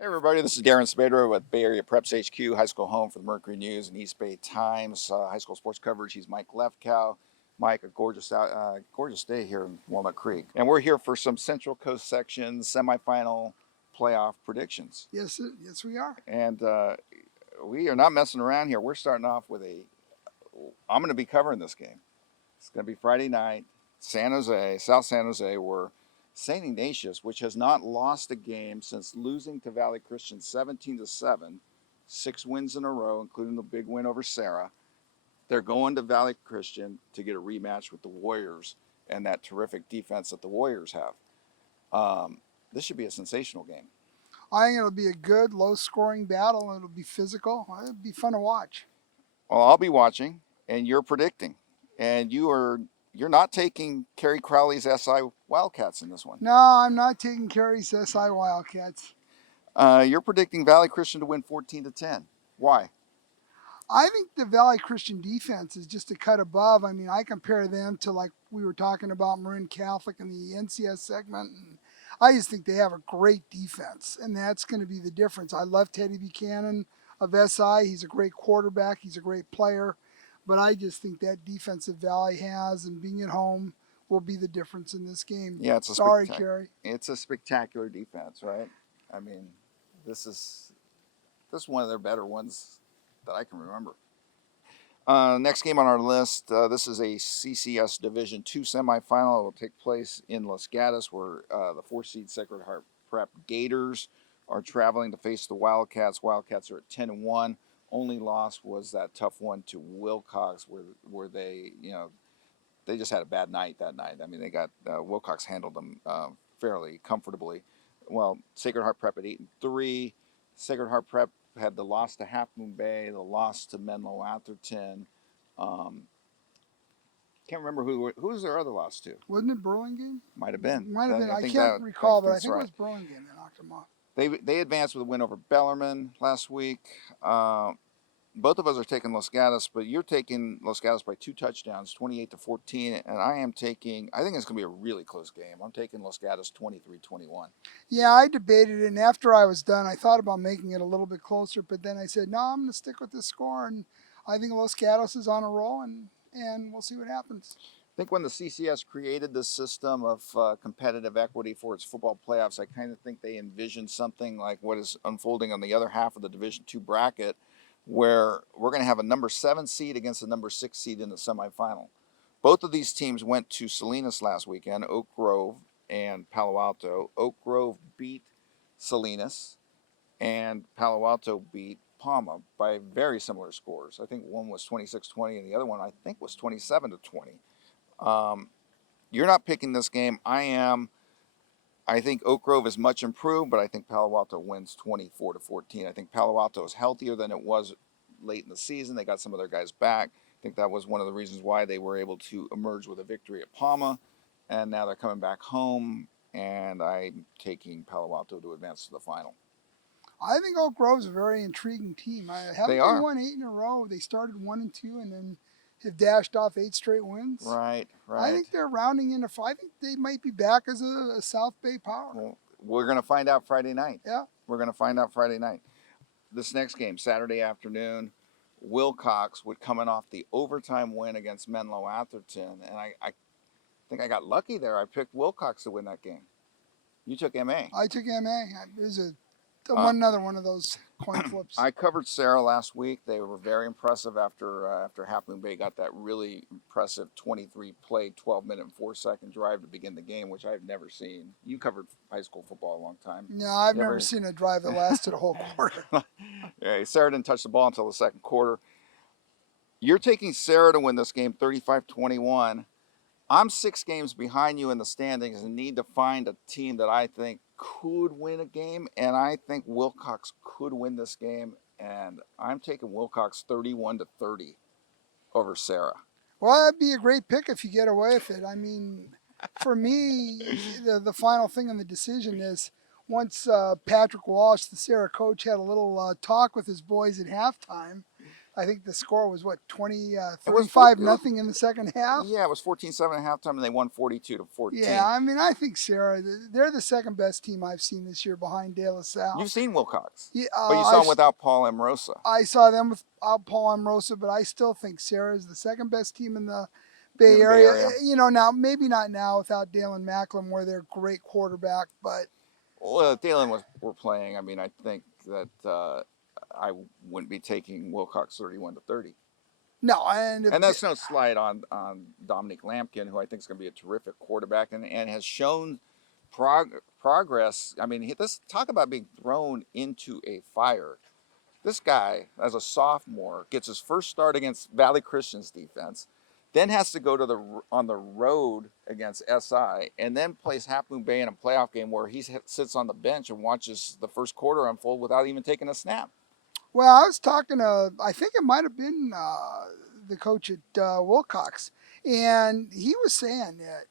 Hey everybody, this is Darren Sabedra with Bay Area Preps HQ, high school home for the Mercury News and East Bay Times, high school sports coverage. He's Mike Lefkow. Mike, a gorgeous day here in Walnut Creek. And we're here for some Central Coast section semifinal playoff predictions. Yes, we are. And we are not messing around here. We're starting off with I'm going to be covering this game. It's going to be Friday night, South San Jose. We're St. Ignatius, which has not lost a game since losing to Valley Christian 17-7, 6 wins in a row, including the big win over Serra. They're going to Valley Christian to get a rematch with the Warriors and that terrific defense that the Warriors have. This should be a sensational game. I think it'll be a good, low-scoring battle. It'll be physical. It'll be fun to watch. Well, I'll be watching, and you're predicting, and you're not taking Kerry Crowley's SI Wildcats in this one. No, I'm not taking Kerry's SI Wildcats. You're predicting Valley Christian to win 14-10. Why? I think the Valley Christian defense is just a cut above. I mean, I compare them to, like we were talking about, Marin Catholic in the NCS segment. And I just think they have a great defense, and that's going to be the difference. I love Teddy Buchanan of SI. He's a great quarterback. He's a great player. But I just think that defensive Valley has, and being at home, will be the difference in this game. Yeah, Sorry, Kerry. It's a spectacular defense, right? I mean, this is one of their better ones that I can remember. Next game on our list, this is a CCS Division II semifinal. It will take place in Los Gatos, where the 4-seed Sacred Heart Prep Gators are traveling to face the Wildcats. Wildcats are at 10-1. Only loss was that tough one to Wilcox, where they they just had a bad night that night. I mean, they got Wilcox handled them fairly comfortably. Well, Sacred Heart Prep at 8-3. Sacred Heart Prep had the loss to Half Moon Bay, the loss to Menlo Atherton. Can't remember who was their other loss to. Wasn't it Burlingame? Might have been. Might have been. I can't recall, but I think it was Burlingame that knocked them off. They advanced with a win over Bellarmine last week. Both of us are taking Los Gatos, but you're taking Los Gatos by 2 touchdowns, 28-14, and I think it's going to be a really close game. I'm taking Los Gatos 23-21. Yeah, I debated it, and after I was done, I thought about making it a little bit closer, but then I said, no, I'm going to stick with this score, and I think Los Gatos is on a roll, and we'll see what happens. I think when the CCS created this system of competitive equity for its football playoffs, I kind of think they envisioned something like what is unfolding on the other half of the Division II bracket, where we're going to have a number 7 seed against a number 6 seed in the semifinal. Both of these teams went to Salinas last weekend, Oak Grove and Palo Alto. Oak Grove beat Salinas, and Palo Alto beat Palma by very similar scores. I think one was 26-20, and the other one I think was 27-20. You're not picking this game. I am. I think Oak Grove is much improved, but I think Palo Alto wins 24-14. I think Palo Alto is healthier than it was late in the season. They got some of their guys back. I think that was one of the reasons why they were able to emerge with a victory at Palma, and now they're coming back home, and I'm taking Palo Alto to advance to the final. I think Oak Grove's a very intriguing team. Haven't they won 8 in a row? They started 1-2 and then have dashed off 8 straight wins. Right. I think they're rounding into 5. I think they might be back as a South Bay power. Well, we're going to find out Friday night. Yeah. We're going to find out Friday night. This next game, Saturday afternoon, Wilcox would coming off the overtime win against Menlo Atherton, and I think I got lucky there. I picked Wilcox to win that game. You took MA. I took MA. It was another one of those coin flips. I covered Serra last week. They were very impressive after Half Moon Bay got that really impressive 23-play, 12-minute and 4-second drive to begin the game, which I've never seen. You covered high school football a long time. No, I've never seen a drive that lasted a whole quarter. Yeah, Serra didn't touch the ball until the second quarter. You're taking Serra to win this game 35-21. I'm 6 games behind you in the standings and need to find a team that I think could win a game, and I think Wilcox could win this game, and I'm taking Wilcox 31-30 over Serra. Well, that'd be a great pick if you get away with it. I mean, for me, the final thing in the decision is once Patrick Walsh, the Serra coach, had a little talk with his boys at halftime, I think the score was what, It was 35 nothing in the second half. yeah, it was 14-7 at halftime, and they won 42-14. Yeah, I mean, I think Serra, they're the second best team I've seen this year behind De La Salle. You've seen Wilcox, Yeah, but you saw him without Paul Amorosa. I saw them without Paul Amorosa, but I still think Serra is the second best team in the Bay Area. You know, now maybe not now without Dalen Macklin, where they're great quarterback, but Well, Dalen were playing. I mean, I think that I wouldn't be taking Wilcox 31-30. no, And that's no slight on Dominic Lampkin, who I think is going to be a terrific quarterback and has shown progress. I mean, this talk about being thrown into a fire. This guy, as a sophomore, gets his first start against Valley Christian's defense, then has to go to on the road against SI, and then plays Half Moon Bay in a playoff game where he sits on the bench and watches the first quarter unfold without even taking a snap. well, I was talking to, I think it might have been the coach at Wilcox, and he was saying that,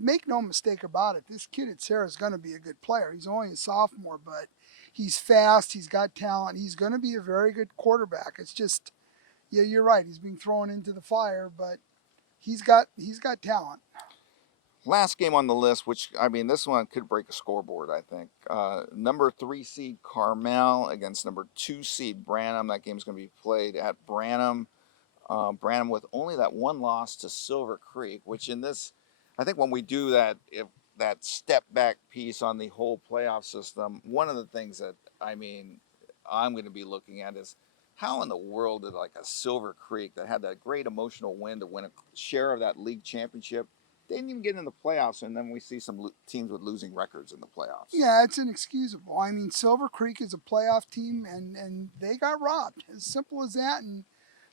make no mistake about it, this kid at Serra is going to be a good player. He's only a sophomore, but he's fast, he's got talent, he's going to be a very good quarterback. It's just, yeah, you're right, he's being thrown into the fire, but he's got talent. Last game on the list, which, I mean, this one could break a scoreboard, I think. Number 3 seed Carmel against number 2 seed Branham. That game's going to be played at Branham. Branham with only that one loss to Silver Creek, which in this, I think when we do that, that step back piece on the whole playoff system, one of the things that, I mean, I'm going to be looking at is how in the world did like a Silver Creek that had that great emotional win to win a share of that league championship, they didn't even get in the playoffs, and then we see some teams with losing records in the playoffs. Yeah, it's inexcusable. I mean, Silver Creek is a playoff team, and they got robbed. As simple as that, and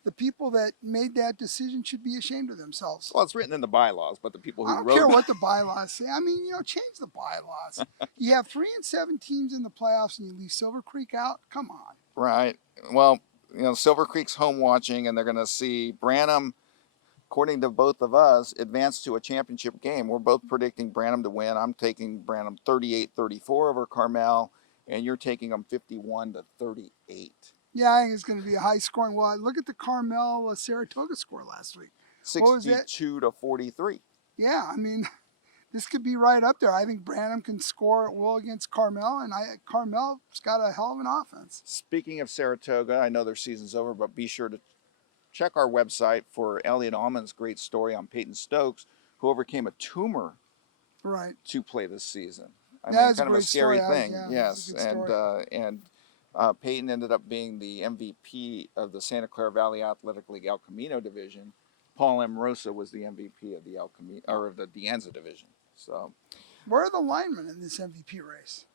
the people that made that decision should be ashamed of themselves. Well, it's written in the bylaws, but the people who I don't wrote care what the bylaws say. I mean, you know, change the bylaws. You have 3 and 7 teams in the playoffs, and you leave Silver Creek out. Come on. Right. Well, you know, Silver Creek's home watching, and they're going to see Branham, according to both of us, advance to a championship game. We're both predicting Branham to win. I'm taking Branham 38-34 over Carmel, and you're taking them 51-38. Yeah, I think it's going to be a high scoring. Well, look at the Carmel Saratoga score last week. 62-43. Yeah, I mean, this could be right up there. I think Branham can score at will against Carmel, and Carmel's got a hell of an offense. Speaking of Saratoga, I know their season's over, but be sure to check our website for Elliot Allman's great story on Peyton Stokes, who overcame a tumor to play this season. I mean, kind of a scary thing. Yes, and Peyton ended up being the MVP of the Santa Clara Valley Athletic League El Camino division. Paul Amorosa was the MVP of the El Camino or of the De Anza division. So, where are the linemen in this MVP race?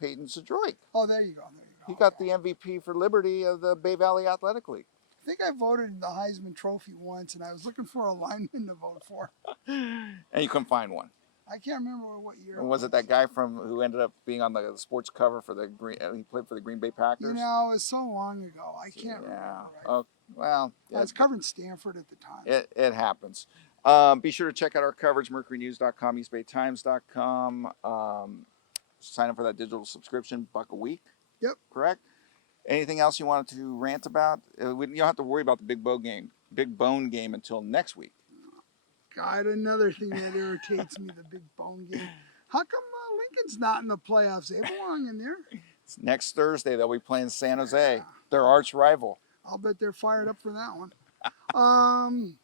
Peyton Sedroik. Oh, there you go. He got the MVP for Liberty of the Bay Valley Athletic League. I think I voted in the Heisman Trophy once, and I was looking for a lineman to vote for. And you couldn't find one. I can't remember what year. Was it that guy who ended up being on the sports cover for the he played for the Green Bay Packers? You know, it was so long ago. I can't remember. Right? Oh, well. I was covering Stanford at the time. It happens. Be sure to check out our coverage, mercurynews.com, eastbaytimes.com. Sign up for that digital subscription, $1 a week. Yep. Correct? Anything else you wanted to rant about? You don't have to worry about the Big Bone game until next week. God, another thing that irritates me, the Big Bone game. How come Lincoln's not in the playoffs? They belong in there. It's next Thursday. They'll be playing San Jose, their arch rival. I'll bet they're fired up for that one.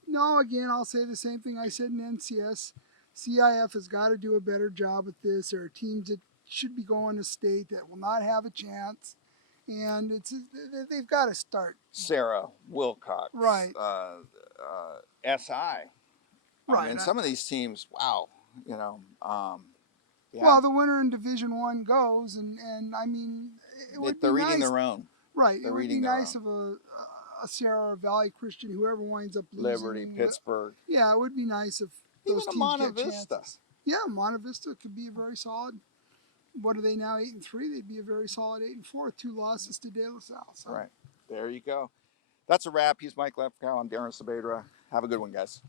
No, again, I'll say the same thing I said in NCS. CIF has got to do a better job with this. There are teams that should be going to state that will not have a chance. And they've got to start. Serra, Wilcox, right? SI, right. I mean, some of these teams, wow, you know. Yeah. Well, the winner in Division I goes, and I mean, they're reading their own. Right. It would be nice of a Serra, Valley Christian, whoever winds up losing. Liberty, Pittsburgh. Yeah, it would be nice if those teams get chances. Yeah, Monte Vista could be a very solid. What are they now, 8-3? They'd be a very solid 8-4 with 2 losses to De La Salle. So. Right. There you go. That's a wrap. He's Mike Lefkow. I'm Darren Sabedra. Have a good one, guys.